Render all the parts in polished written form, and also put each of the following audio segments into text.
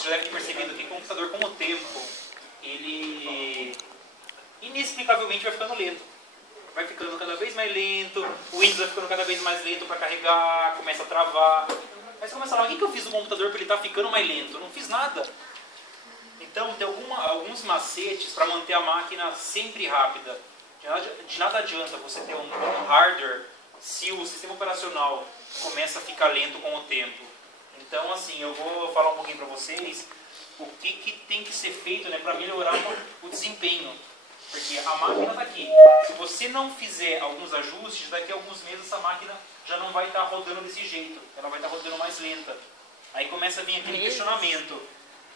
você já deve ter percebido que o computador, com o tempo, ele inexplicavelmente vai ficando lento. Vai ficando cada vez mais lento, o Windows vai ficando cada vez mais lento para carregar, começa a travar. Aí você começa a falar, o que eu fiz no computador para ele estar ficando mais lento? Eu não fiz nada. Então, tem alguns macetes para manter a máquina sempre rápida. De nada adianta você ter um bom hardware se o sistema operacional começa a ficar lento com o tempo. Então, assim, eu vou falar um pouquinho para vocês o que tem que ser feito, né, para melhorar o desempenho. Porque a máquina está aqui. Se você não fizer alguns ajustes, daqui a alguns meses essa máquina já não vai estar rodando desse jeito. Ela vai estar rodando mais lenta. Aí começa a vir aquele questionamento.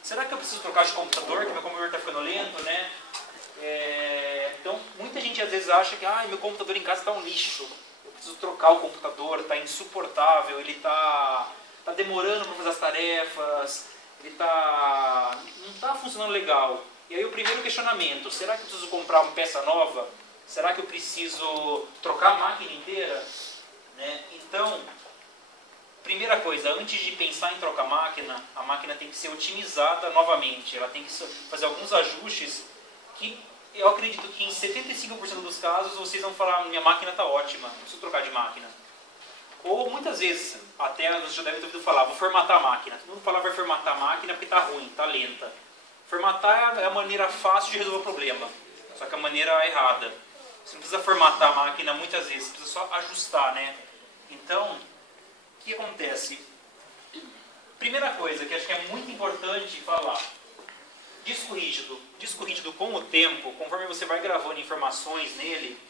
Será que eu preciso trocar de computador? Que meu computador está ficando lento, né? Então, muita gente às vezes acha que meu computador em casa está um lixo. Eu preciso trocar o computador, está insuportável, ele está demorando para fazer as tarefas, ele não está funcionando legal. E aí o primeiro questionamento, será que eu preciso comprar uma peça nova? Será que eu preciso trocar a máquina inteira? Né? Então, primeira coisa, antes de pensar em trocar a máquina tem que ser otimizada novamente. Ela tem que fazer alguns ajustes que eu acredito que em 75% dos casos vocês vão falar, minha máquina está ótima, não preciso trocar de máquina. Ou muitas vezes, até você já deve ter ouvido falar, vou formatar a máquina. Todo mundo fala vai formatar a máquina porque está ruim, está lenta. Formatar é a maneira fácil de resolver o problema, só que a maneira errada. Você não precisa formatar a máquina muitas vezes, você precisa só ajustar, né? Então, o que acontece? Primeira coisa que acho que é muito importante falar, disco rígido. Disco rígido com o tempo, conforme você vai gravando informações nele,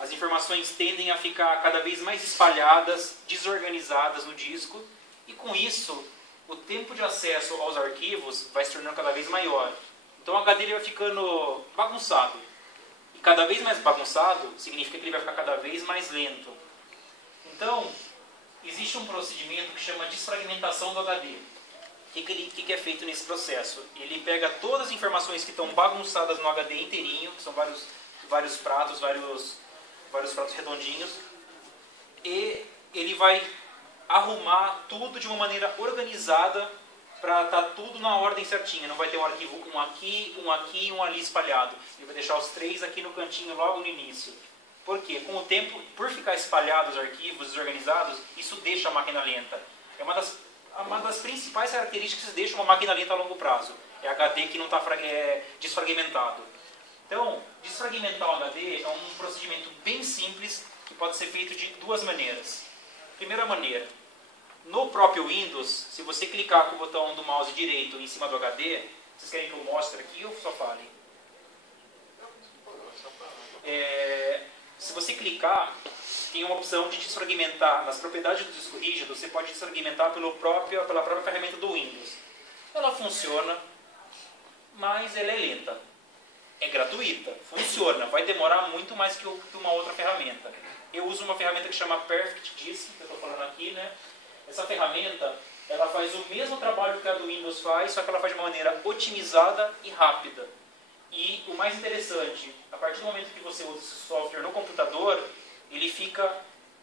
as informações tendem a ficar cada vez mais espalhadas, desorganizadas no disco, e com isso o tempo de acesso aos arquivos vai se tornando cada vez maior. Então o HD ele vai ficando bagunçado. E cada vez mais bagunçado significa que ele vai ficar cada vez mais lento. Então, existe um procedimento que chama desfragmentação do HD. O que é feito nesse processo? Ele pega todas as informações que estão bagunçadas no HD inteirinho, que são vários pratos, vários pratos redondinhos, e ele vai arrumar tudo de uma maneira organizada para estar tudo na ordem certinha. Não vai ter um arquivo um aqui e um ali espalhado. Ele vai deixar os 3 aqui no cantinho logo no início. Por quê? Com o tempo, por ficar espalhados os arquivos, desorganizados, isso deixa a máquina lenta. É uma das principais características que deixa uma máquina lenta a longo prazo. É HD que não está desfragmentado. Então, desfragmentar o HD é um procedimento bem simples que pode ser feito de duas maneiras. Primeira maneira, no próprio Windows, se você clicar com o botão do mouse direito em cima do HD, vocês querem que eu mostre aqui ou só fale? Se você clicar, tem uma opção de desfragmentar. Nas propriedades do disco rígido, você pode desfragmentar pela própria ferramenta do Windows. Ela funciona, mas ela é lenta. É gratuita, funciona, vai demorar muito mais que uma outra ferramenta. Eu uso uma ferramenta que chama Perfect Disk, que eu estou falando aqui, né? Essa ferramenta, ela faz o mesmo trabalho que a do Windows faz, só que ela faz de uma maneira otimizada e rápida. E o mais interessante, a partir do momento que você usa esse software no computador, ele fica,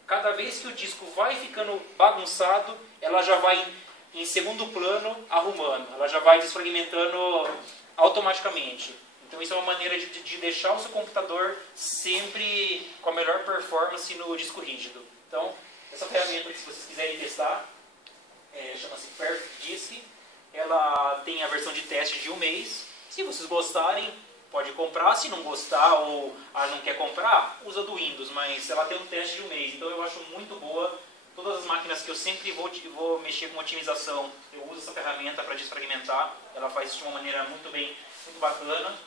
cada vez que o disco vai ficando bagunçado, ela já vai em segundo plano arrumando, ela já vai desfragmentando automaticamente. Então isso é uma maneira de deixar o seu computador sempre com a melhor performance no disco rígido. Então, essa ferramenta, se vocês quiserem testar, chama-se Perfect Disk. Ela tem a versão de teste de 1 mês. Se vocês gostarem, pode comprar. Se não gostar ou não quer comprar, usa do Windows. Mas ela tem um teste de 1 mês. Então eu acho muito boa. Todas as máquinas que eu sempre vou mexer com otimização, eu uso essa ferramenta para desfragmentar. Ela faz isso de uma maneira muito bacana.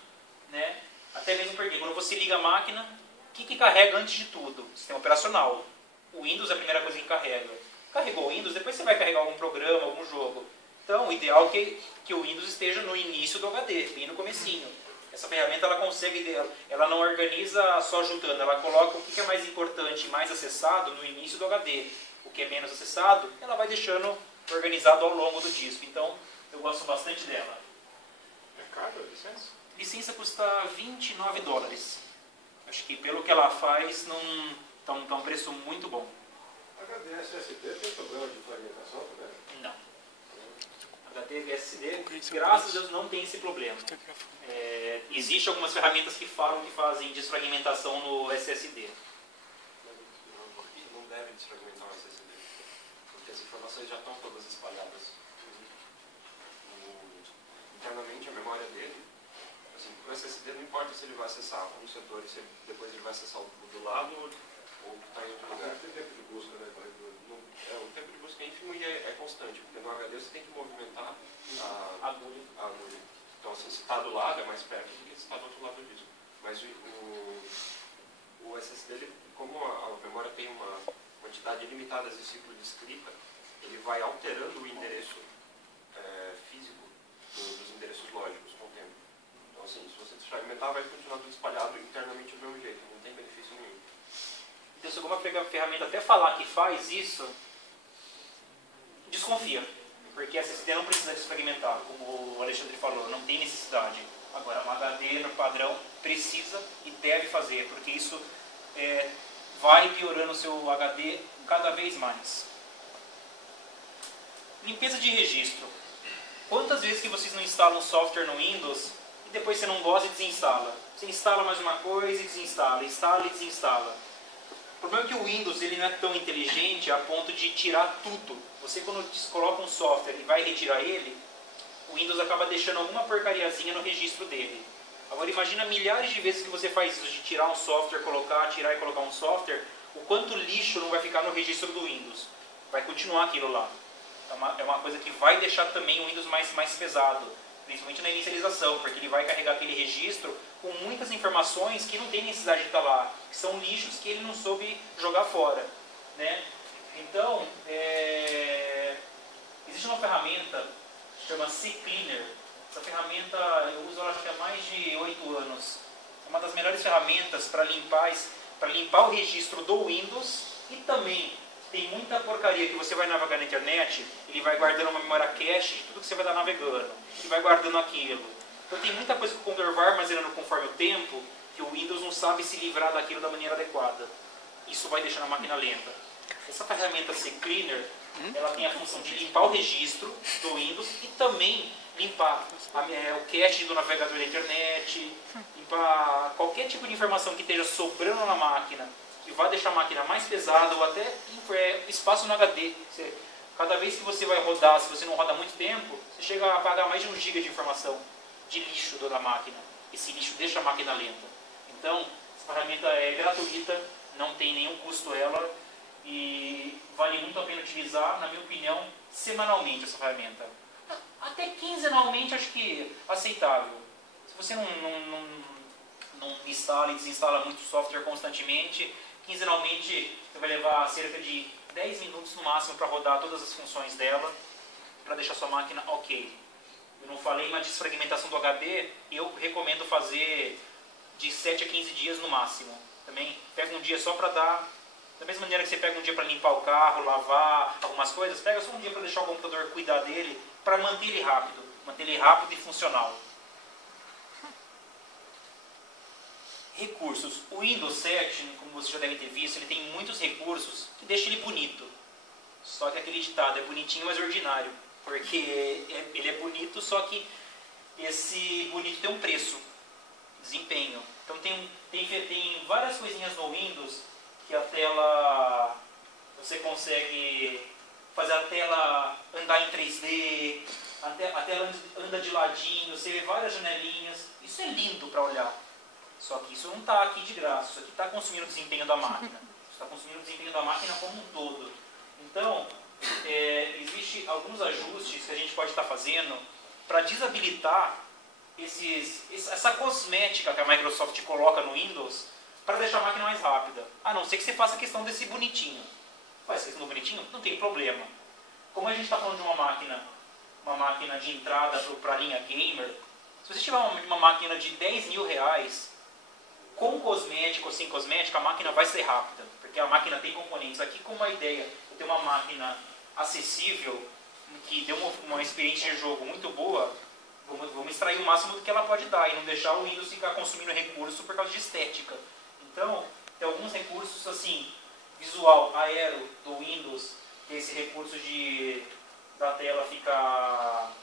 Né? Até mesmo porque quando você liga a máquina, o que carrega antes de tudo? O sistema operacional. O Windows é a primeira coisa que carrega. Carregou o Windows, depois você vai carregar algum programa, algum jogo. Então, o ideal é que o Windows esteja no início do HD, bem no comecinho. Essa ferramenta ela consegue, ela não organiza só juntando, ela coloca o que é mais importante e mais acessado no início do HD. O que é menos acessado, ela vai deixando organizado ao longo do disco. Então, eu gosto bastante dela. É caro a licença? Licença custa $29. Acho que pelo que ela faz, não tá um preço muito bom. HD SSD tem problema de fragmentação também? Não. HD HD SSD, graças a Deus não tem esse problema. Existem algumas ferramentas que falam que fazem desfragmentação no SSD. Não deve desfragmentar o SSD, porque as informações já estão todas espalhadas. Internamente, a memória dele, assim, o SSD não importa se ele vai acessar um setor e se depois ele vai acessar o do lado ou está em outro lugar. Tem tempo de busca, né? O tempo de busca é ínfimo e é constante, porque no HD você tem que movimentar a agulha. Então, assim, se está do lado é mais perto do que se está do outro lado do disco. Mas o SSD, ele, como a memória tem uma quantidade ilimitada de ciclo de escrita, ele vai alterando o endereço físico dos endereços lógicos com o tempo. Então, assim, se você desfragmentar, vai continuar tudo espalhado internamente do mesmo jeito, não tem benefício nenhum. Então, se alguma ferramenta até falar que faz isso, desconfia, porque a SSD não precisa desfragmentar, como o Alexandre falou, não tem necessidade. Agora, um HD no padrão precisa e deve fazer, porque isso vai piorando o seu HD cada vez mais. Limpeza de registro. Quantas vezes que vocês não instalam um software no Windows e depois você não gosta e desinstala? Você instala mais uma coisa e desinstala, instala e desinstala. O problema é que o Windows ele não é tão inteligente a ponto de tirar tudo. Você quando coloca um software e vai retirar ele, o Windows acaba deixando alguma porcariazinha no registro dele. Agora imagina milhares de vezes que você faz isso, de tirar um software, tirar e colocar um software, o quanto lixo não vai ficar no registro do Windows. Vai continuar aquilo lá. É uma coisa que vai deixar também o Windows mais pesado, principalmente na inicialização, porque ele vai carregar aquele registro com muitas informações que não tem necessidade de estar lá, que são lixos que ele não soube jogar fora, né? Então, existe uma ferramenta que chama CCleaner. Essa ferramenta eu uso ela há mais de 8 anos. É uma das melhores ferramentas para limpar o registro do Windows e também tem muita porcaria que você vai navegar na internet, ele vai guardando uma memória cache de tudo que você vai estar navegando, e vai guardando aquilo. Então tem muita coisa que o computador vai armazenando conforme o tempo, que o Windows não sabe se livrar daquilo da maneira adequada. Isso vai deixando a máquina lenta. Essa ferramenta CCleaner, ela tem a função de limpar o registro do Windows e também limpar o cache do navegador da internet, limpar qualquer tipo de informação que esteja sobrando na máquina, que vai deixar a máquina mais pesada ou até espaço no HD. Cada vez que você vai rodar, se você não roda muito tempo, você chega a apagar mais de 1 GB de informação de lixo da máquina. Esse lixo deixa a máquina lenta. Então, essa ferramenta é gratuita, não tem nenhum custo ela e vale muito a pena utilizar, na minha opinião, semanalmente essa ferramenta. Até quinzenalmente acho que é aceitável. Se você não instala e desinstala muito software constantemente, quinzenalmente você vai levar cerca de 10 minutos no máximo para rodar todas as funções dela, para deixar sua máquina ok. Eu não falei, mas desfragmentação do HD eu recomendo fazer de 7 a 15 dias no máximo. Também pega um dia só para dar, da mesma maneira que você pega um dia para limpar o carro, lavar algumas coisas, pega só um dia para deixar o computador cuidar dele, para manter ele rápido e funcional. Recursos. O Windows 7, como você já deve ter visto, ele tem muitos recursos que deixam ele bonito. Só que aquele ditado é bonitinho, mas ordinário. Porque ele é bonito, só que esse bonito tem um preço, desempenho. Então tem várias coisinhas no Windows que a tela, você consegue fazer a tela andar em 3D, a tela anda de ladinho, você vê várias janelinhas. Isso é lindo para olhar. Só que isso não está aqui de graça, isso aqui está consumindo o desempenho da máquina. Isso está consumindo o desempenho da máquina como um todo. Então, existe alguns ajustes que a gente pode estar fazendo para desabilitar essa cosmética que a Microsoft coloca no Windows para deixar a máquina mais rápida. A não ser que você faça a questão desse bonitinho. Faz questão do bonitinho? Não tem problema. Como a gente está falando de uma máquina de entrada para a linha gamer, se você tiver uma máquina de 10 mil reais, com cosmético ou sem cosmético, a máquina vai ser rápida, porque a máquina tem componentes. Aqui com uma ideia de ter uma máquina acessível, que dê uma experiência de jogo muito boa, vamos extrair o máximo do que ela pode dar e não deixar o Windows ficar consumindo recurso por causa de estética. Então, tem alguns recursos assim, visual, aero do Windows, que é esse recurso da tela ficar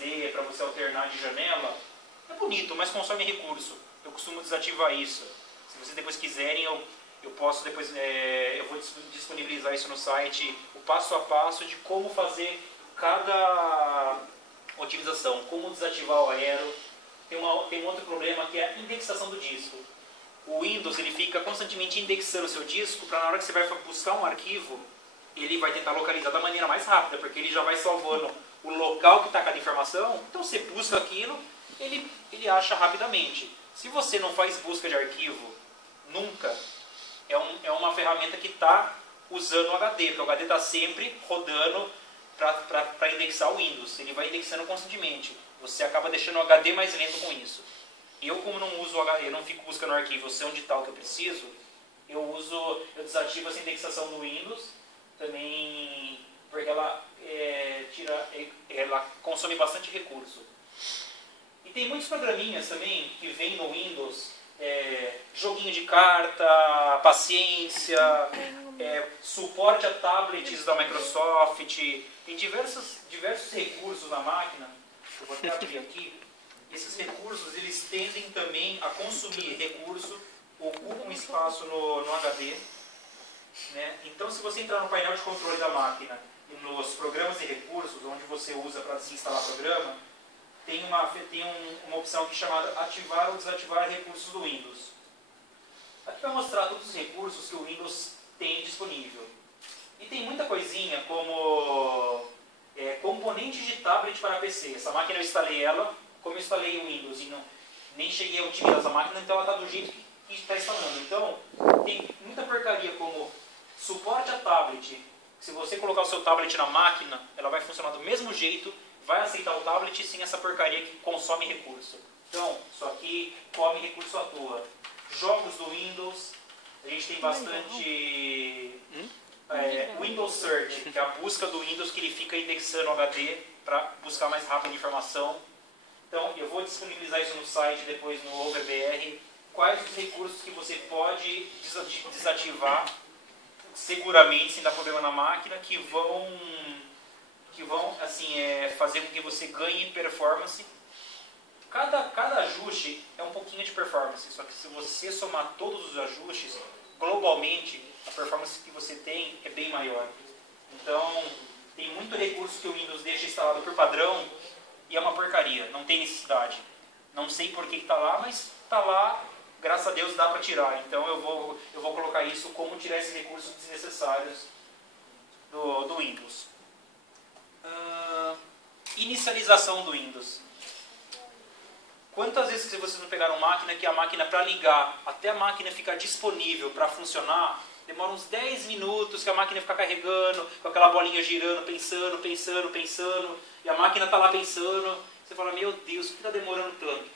SD, para você alternar de janela, é bonito, mas consome recurso. Eu costumo desativar isso. Se vocês depois quiserem, eu posso depois, eu vou disponibilizar isso no site, o passo a passo de como fazer cada otimização, como desativar o aero. Tem um outro problema que é a indexação do disco. O Windows ele fica constantemente indexando o seu disco para na hora que você vai buscar um arquivo, ele vai tentar localizar da maneira mais rápida, porque ele já vai salvando o local que está cada informação. Então você busca aquilo, ele acha rapidamente. Se você não faz busca de arquivo nunca, é uma ferramenta que está usando o HD, porque o HD está sempre rodando para indexar o Windows. Ele vai indexando constantemente. Você acaba deixando o HD mais lento com isso. Eu, como não uso o HD, eu não fico buscando o arquivo, eu sei onde está o que eu preciso, eu desativo essa indexação do Windows, também porque ela consome bastante recurso. E tem muitos programinhas também que vêm no Windows, joguinho de carta, paciência, suporte a tablets da Microsoft, tem diversos recursos na máquina. Eu vou até abrir aqui. Esses recursos, eles tendem também a consumir recurso, ocupam espaço no HD. Né? Então, se você entrar no painel de controle da máquina e nos programas e recursos, onde você usa para desinstalar programa, tem uma opção aqui chamada ativar ou desativar recursos do Windows. Aqui vai mostrar todos os recursos que o Windows tem disponível. E tem muita coisinha como componentes de tablet para PC. Essa máquina eu instalei ela, como eu instalei o Windows e nem cheguei a otimizar essa máquina, então ela está do jeito que está instalando. Então, tem muita porcaria como suporte a tablet. Se você colocar o seu tablet na máquina, ela vai funcionar do mesmo jeito, vai aceitar o tablet sem essa porcaria que consome recurso. Então, isso aqui come recurso à toa. Jogos do Windows, a gente tem bastante Windows Search, que é a busca do Windows que ele fica indexando o HD para buscar mais rápido a informação. Então, eu vou disponibilizar isso no site depois no OverBR. Quais os recursos que você pode desativar seguramente, sem dar problema na máquina, que vão assim, fazer com que você ganhe performance. Cada ajuste é um pouquinho de performance, só que se você somar todos os ajustes, globalmente, a performance que você tem é bem maior. Então, tem muito recurso que o Windows deixa instalado por padrão e é uma porcaria, não tem necessidade. Não sei por que está lá, mas está lá, graças a Deus dá para tirar. Então eu vou colocar isso como tirar esses recursos desnecessários do Windows. Inicialização do Windows. Quantas vezes que vocês não pegaram máquina que a máquina para ligar até a máquina ficar disponível para funcionar, demora uns 10 minutos que a máquina fica carregando, com aquela bolinha girando, pensando, e a máquina está lá pensando, você fala, meu Deus, por que está demorando tanto?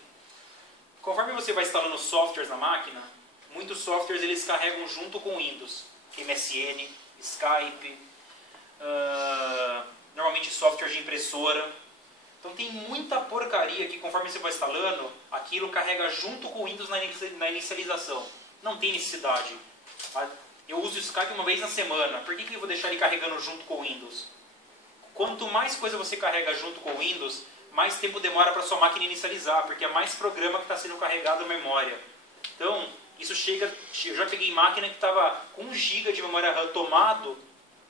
Conforme você vai instalando softwares na máquina, muitos softwares eles carregam junto com o Windows, MSN, Skype, normalmente software de impressora. Então tem muita porcaria que conforme você vai instalando, aquilo carrega junto com o Windows na inicialização. Não tem necessidade. Eu uso o Skype uma vez na semana. Por que eu vou deixar ele carregando junto com o Windows? Quanto mais coisa você carrega junto com o Windows, mais tempo demora para sua máquina inicializar, porque é mais programa que está sendo carregado na memória. Então, isso chega... Eu já peguei máquina que estava com 1 GB de memória RAM tomado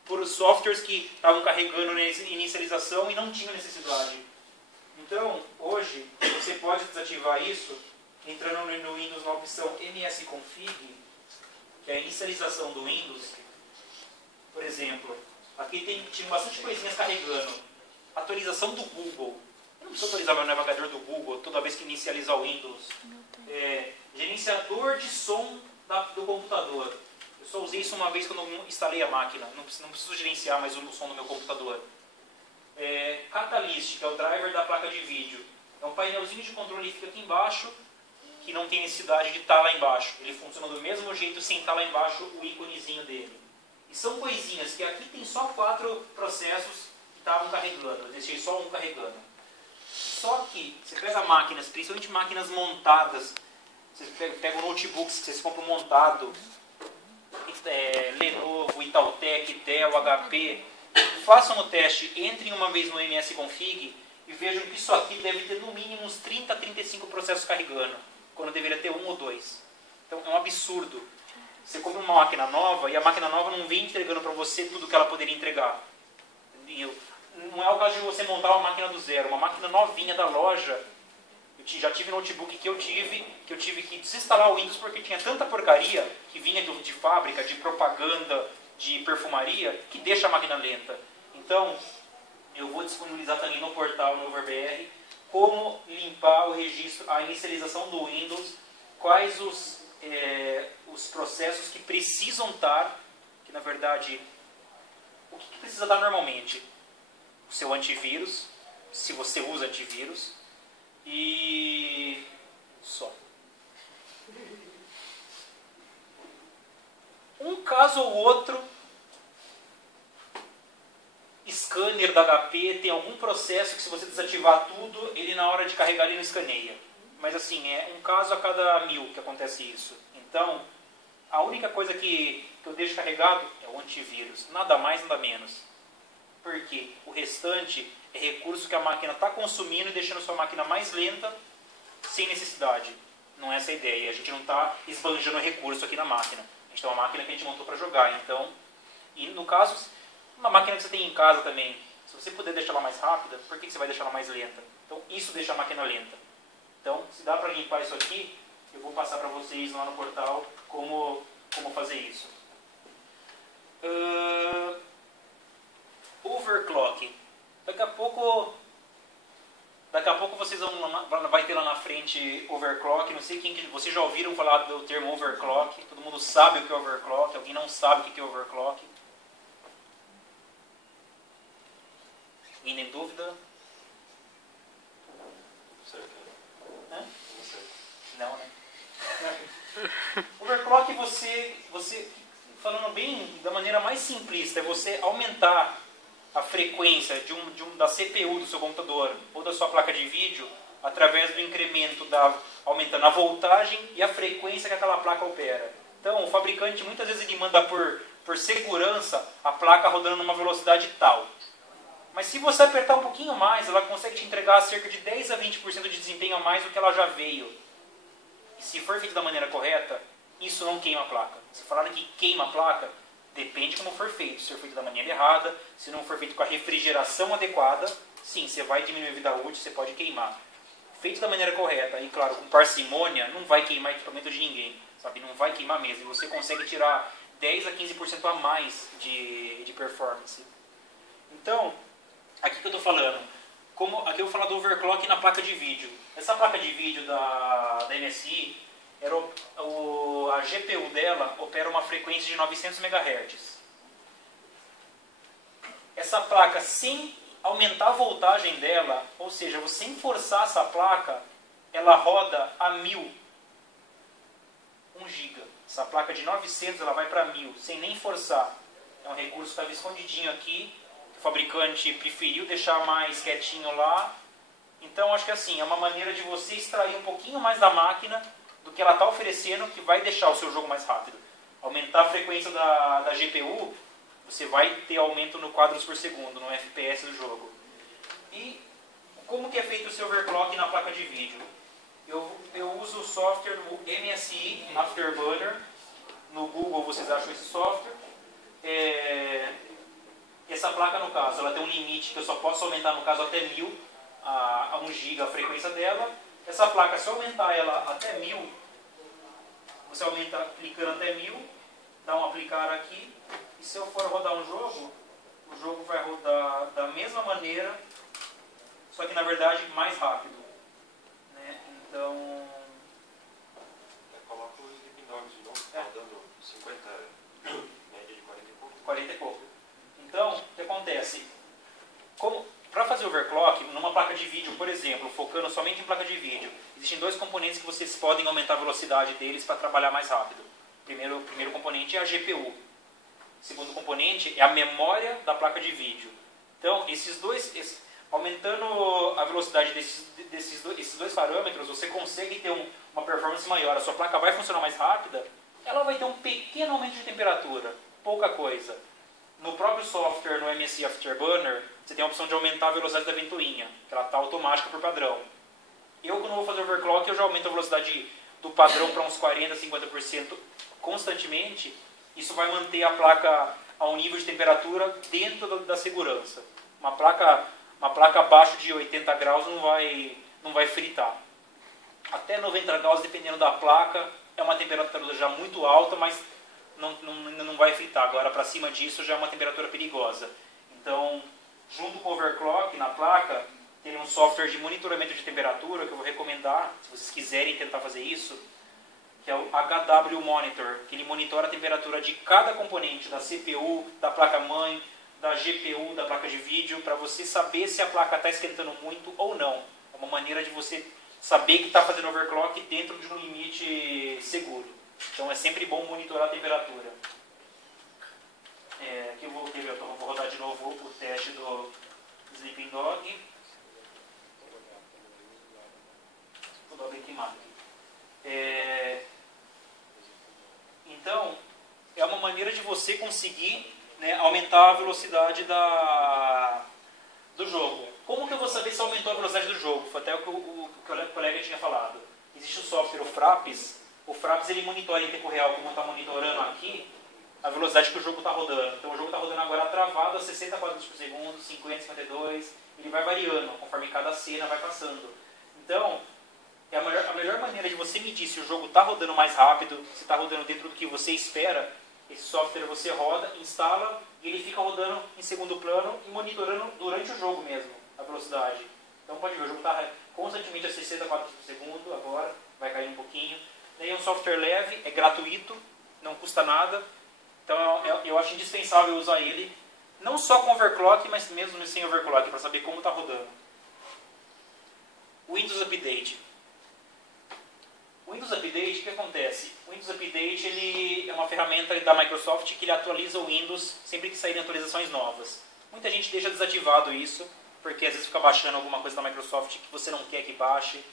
por softwares que estavam carregando na inicialização e não tinham necessidade. Então, hoje, você pode desativar isso entrando no Windows na opção msconfig, que é a inicialização do Windows. Por exemplo, aqui tinha bastante coisinhas carregando. Atualização do Google. Eu não preciso atualizar meu navegador do Google toda vez que inicializar o Windows. Gerenciador de som do computador. Eu só usei isso uma vez quando eu instalei a máquina. Não preciso gerenciar mais o som do meu computador. Catalyst, que é o driver da placa de vídeo. É um painelzinho de controle que fica aqui embaixo, que não tem necessidade de estar lá embaixo. Ele funciona do mesmo jeito sem estar lá embaixo o íconezinho dele. E são coisinhas que aqui tem só 4 processos que estavam carregando. Eu deixei só um carregando. Só que você pega máquinas, principalmente máquinas montadas, você pega um notebook que vocês compram montado, Lenovo, Itautec, Dell, HP, façam o teste, entrem uma vez no msconfig e vejam que isso aqui deve ter no mínimo uns 30 a 35 processos carregando, quando deveria ter 1 ou 2. Então é um absurdo. Você compra uma máquina nova e a máquina nova não vem entregando para você tudo que ela poderia entregar. Não é o caso de você montar uma máquina do zero, uma máquina novinha da loja. Já tive notebook que eu tive que desinstalar o Windows porque tinha tanta porcaria que vinha de fábrica, de propaganda, de perfumaria, que deixa a máquina lenta. Então, eu vou disponibilizar também no portal no OverBR como limpar o registro, a inicialização do Windows, quais os processos que precisam estar, que na verdade, o que precisa estar normalmente? O seu antivírus, se você usa antivírus, e só. Um caso ou outro, scanner da HP tem algum processo que se você desativar tudo, ele na hora de carregar ele não escaneia. Mas assim, é um caso a cada 1000 que acontece isso. Então, a única coisa que eu deixo carregado é o antivírus. Nada mais, nada menos. Porque o restante é recurso que a máquina está consumindo e deixando sua máquina mais lenta, sem necessidade. Não é essa a ideia. A gente não está esbanjando recurso aqui na máquina. A gente tem uma máquina que a gente montou para jogar. Então, e no caso, uma máquina que você tem em casa também, se você puder deixar ela mais rápida, por que você vai deixar ela mais lenta? Então, isso deixa a máquina lenta. Então, se dá para limpar isso aqui, eu vou passar para vocês lá no portal como fazer isso. Overclock. Daqui a pouco vocês vai ter lá na frente overclock. Não sei quem vocês já ouviram falar do termo overclock. Todo mundo sabe o que é overclock. Alguém não sabe o que é overclock? Alguém tem dúvida? Não, né? Overclock você, falando bem da maneira mais simplista, é você aumentar a frequência da CPU do seu computador ou da sua placa de vídeo através do incremento aumentando a voltagem e a frequência que aquela placa opera. Então, o fabricante muitas vezes ele manda por segurança a placa rodando numa velocidade tal. Mas se você apertar um pouquinho mais, ela consegue te entregar cerca de 10 a 20% de desempenho a mais do que ela já veio. E se for feito da maneira correta, isso não queima a placa. Se falaram que queima a placa, depende como for feito. Se for feito da maneira errada, se não for feito com a refrigeração adequada, sim, você vai diminuir a vida útil, você pode queimar. Feito da maneira correta e, claro, com parcimônia, não vai queimar equipamento de ninguém. Sabe? Não vai queimar mesmo. E você consegue tirar 10 a 15% a mais de performance. Então, aqui que eu estou falando, aqui eu vou falar do overclock na placa de vídeo. Essa placa de vídeo da MSI, a GPU dela opera uma frequência de 900 MHz. Essa placa, sem aumentar a voltagem dela, ou seja, sem forçar essa placa, ela roda a 1000. 1 GB. Essa placa de 900 ela vai para 1000, sem nem forçar. É um recurso que estava escondidinho aqui. O fabricante preferiu deixar mais quietinho lá. Então, acho que assim, é uma maneira de você extrair um pouquinho mais da máquina do que ela está oferecendo, que vai deixar o seu jogo mais rápido. Aumentar a frequência da GPU, você vai ter aumento no quadros por segundo, no FPS do jogo. E como que é feito o seu overclock na placa de vídeo? Eu uso o software do MSI Afterburner. No Google vocês acham esse software. Essa placa, no caso, ela tem um limite que eu só posso aumentar, no caso, até 1000 a 1 GB a frequência dela. Essa placa, se eu aumentar ela até 1000, você aumenta clicando até 1000, dá um aplicar aqui, e se eu for rodar um jogo, o jogo vai rodar da mesma maneira, só que na verdade mais rápido. Né? Então... Coloca o Sleeping Dogs de novo, tá dando 50, média de 40 e pouco. 40 e pouco. Então, o que acontece? Para fazer overclock, numa placa de vídeo, por exemplo, focando somente em placa de vídeo, existem 2 componentes que vocês podem aumentar a velocidade deles para trabalhar mais rápido. O primeiro componente é a GPU. O segundo componente é a memória da placa de vídeo. Então, aumentando a velocidade desses dois parâmetros, você consegue ter uma performance maior. A sua placa vai funcionar mais rápida, ela vai ter um pequeno aumento de temperatura, pouca coisa. No próprio software, no MSI Afterburner, você tem a opção de aumentar a velocidade da ventoinha, que ela está automática por padrão. Eu, quando vou fazer overclock, eu já aumento a velocidade do padrão para uns 40%, 50% constantemente. Isso vai manter a placa a um nível de temperatura dentro da segurança. Uma placa abaixo de 80 graus não vai fritar. Até 90 graus, dependendo da placa, é uma temperatura já muito alta, mas não vai fritar. Agora, para cima disso, já é uma temperatura perigosa. Então, junto com o overclock na placa, tem um software de monitoramento de temperatura que eu vou recomendar, se vocês quiserem tentar fazer isso, que é o HW Monitor, que ele monitora a temperatura de cada componente da CPU, da placa-mãe, da GPU, da placa de vídeo, para você saber se a placa está esquentando muito ou não. É uma maneira de você saber que está fazendo overclock dentro de um limite seguro. Então é sempre bom monitorar a temperatura. Aqui eu vou rodar de novo o teste do Sleeping Dog. Vou dar o benchmark. Então, é uma maneira de você conseguir, né, aumentar a velocidade do jogo. Como que eu vou saber se aumentou a velocidade do jogo? Foi até o que o colega tinha falado. Existe o software, o Fraps. O Fraps ele monitora em tempo real, como está monitorando aqui, a velocidade que o jogo está rodando. Então o jogo está rodando agora travado a 60 quadros por segundo, 50, 52. Ele vai variando conforme cada cena vai passando. Então, a melhor maneira de você medir se o jogo está rodando mais rápido, se está rodando dentro do que você espera, esse software você roda, instala e ele fica rodando em segundo plano e monitorando durante o jogo mesmo a velocidade. Então pode ver, o jogo está constantemente a 60 quadros por segundo, agora vai cair um pouquinho. Daí é um software leve, é gratuito, não custa nada. Então eu acho indispensável usar ele, não só com overclock, mas mesmo sem overclock, para saber como está rodando. Windows Update. O Windows Update, o que acontece? O Windows Update ele é uma ferramenta da Microsoft que ele atualiza o Windows sempre que saírem atualizações novas. Muita gente deixa desativado isso, porque às vezes fica baixando alguma coisa da Microsoft que você não quer que baixe.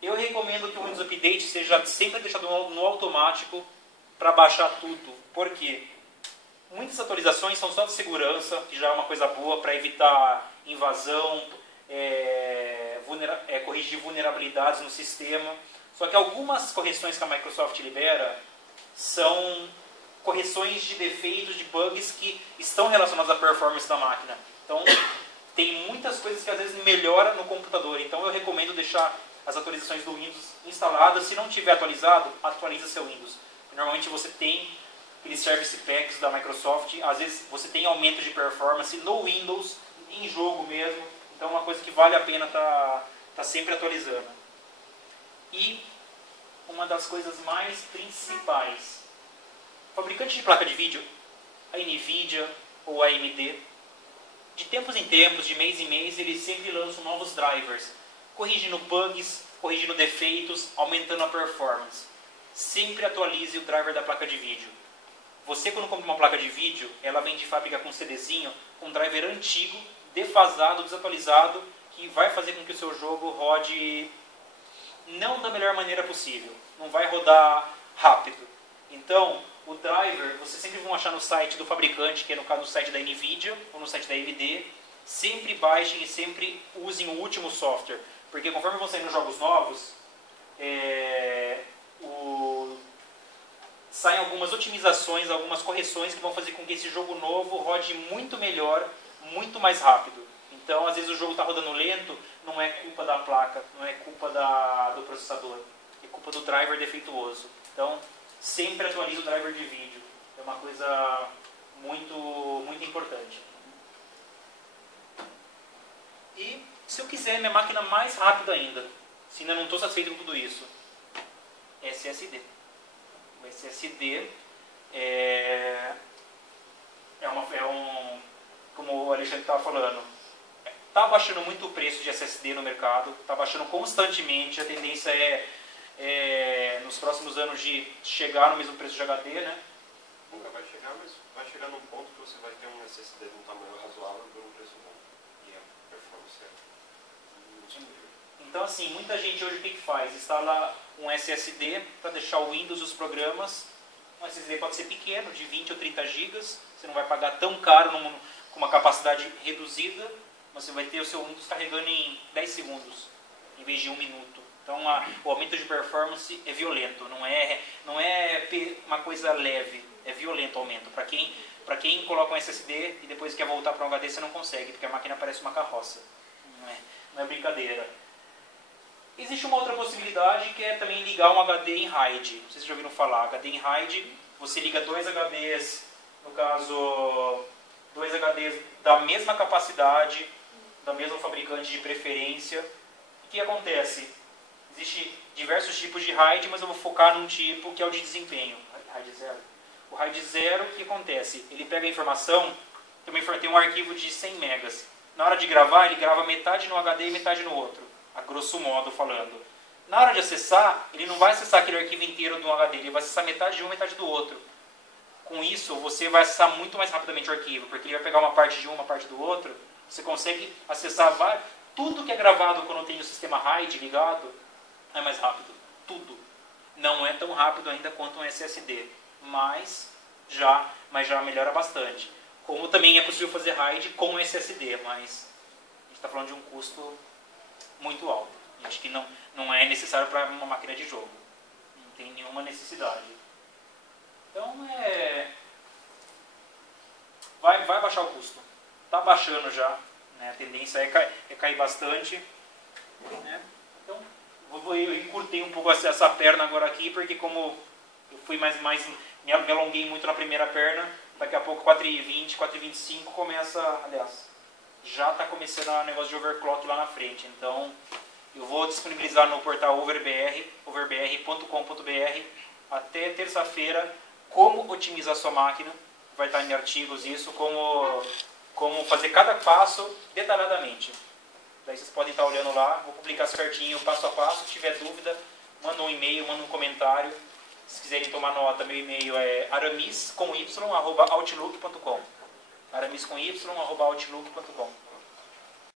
Eu recomendo que o Windows Update seja sempre deixado no automático para baixar tudo. Por quê? Muitas atualizações são só de segurança, que já é uma coisa boa para evitar invasão, corrigir vulnerabilidades no sistema. Só que algumas correções que a Microsoft libera são correções de defeitos, de bugs que estão relacionados à performance da máquina. Então, tem muitas coisas que às vezes melhoram no computador. Então, eu recomendo deixar as atualizações do Windows instaladas. Se não tiver atualizado, atualiza seu Windows. Normalmente você tem aqueles service packs da Microsoft. Às vezes você tem aumento de performance no Windows, em jogo mesmo. Então, é uma coisa que vale a pena tá sempre atualizando. E uma das coisas mais principais, fabricante de placa de vídeo, a NVIDIA ou a AMD, de tempos em tempos, de mês em mês, eles sempre lançam novos drivers, corrigindo bugs, corrigindo defeitos, aumentando a performance. Sempre atualize o driver da placa de vídeo. Você, quando compra uma placa de vídeo, ela vem de fábrica com um CDzinho, um driver antigo, defasado, desatualizado, que vai fazer com que o seu jogo rode não da melhor maneira possível. Não vai rodar rápido. Então, o driver, vocês sempre vão achar no site do fabricante, que é no caso no site da NVIDIA ou no site da AMD. Sempre baixem e sempre usem o último software. Porque conforme vão saindo jogos novos, saem algumas otimizações, algumas correções que vão fazer com que esse jogo novo rode muito melhor, muito mais rápido. Então, às vezes o jogo está rodando lento, não é culpa da placa, não é culpa do processador, é culpa do driver defeituoso. Então, sempre atualize o driver de vídeo. É uma coisa muito, muito importante. E, se eu quiser minha máquina mais rápida ainda, se ainda não estou satisfeito com tudo isso, SSD. O SSD como o Alexandre estava falando, está baixando muito o preço de SSD no mercado, está baixando constantemente, a tendência nos próximos anos de chegar no mesmo preço de HD, né? Nunca vai chegar, mas vai chegar num ponto que você vai ter um SSD de um tamanho razoável por um preço bom. E a performance é muito superior. Então, assim, muita gente hoje o que faz? Instala um SSD para deixar o Windows e os programas. Um SSD pode ser pequeno, de 20 ou 30 GB. Você não vai pagar tão caro com uma capacidade reduzida, você vai ter o seu Windows carregando em 10 segundos, em vez de 1 minuto. Então o aumento de performance é violento, não é uma coisa leve, é violento o aumento. Para quem coloca um SSD e depois quer voltar para um HD, você não consegue, porque a máquina parece uma carroça. Não é brincadeira. Existe uma outra possibilidade que é também ligar um HD em RAID. Não sei se vocês já ouviram falar. HD em RAID, você liga 2 HDs, no caso, 2 HDs da mesma capacidade, da mesma fabricante de preferência. O que acontece? Existem diversos tipos de RAID, mas eu vou focar num tipo que é o de desempenho. RAID 0. O RAID 0, o que acontece? Ele pega a informação, tem um arquivo de 100 megas. Na hora de gravar, ele grava metade no HD e metade no outro, a grosso modo falando. Na hora de acessar, ele não vai acessar aquele arquivo inteiro do HD, ele vai acessar metade de um, metade do outro. Com isso, você vai acessar muito mais rapidamente o arquivo, porque ele vai pegar uma parte de um, uma parte do outro. Você consegue acessar tudo que é gravado quando tem o sistema RAID ligado, é mais rápido. Tudo. Não é tão rápido ainda quanto um SSD, mas já melhora bastante. Como também é possível fazer RAID com SSD, mas a gente está falando de um custo muito alto. E acho que não é necessário para uma máquina de jogo. Não tem nenhuma necessidade. Então vai baixar o custo. Está baixando já. Né? A tendência é cair bastante. Né? Então eu encurtei um pouco essa perna agora aqui, porque como eu fui me alonguei muito na primeira perna, daqui a pouco 4h20, 4h25 começa, aliás, já está começando o negócio de overclock lá na frente. Então eu vou disponibilizar no portal overbr.com.br até terça-feira como otimizar sua máquina. Vai estar em artigos isso, como fazer cada passo detalhadamente. Daí vocês podem estar olhando lá, vou publicar certinho, passo a passo. Se tiver dúvida, manda um e-mail, manda um comentário. Se quiserem tomar nota, meu e-mail é aramis@outlook.com. aramis@outlook.com.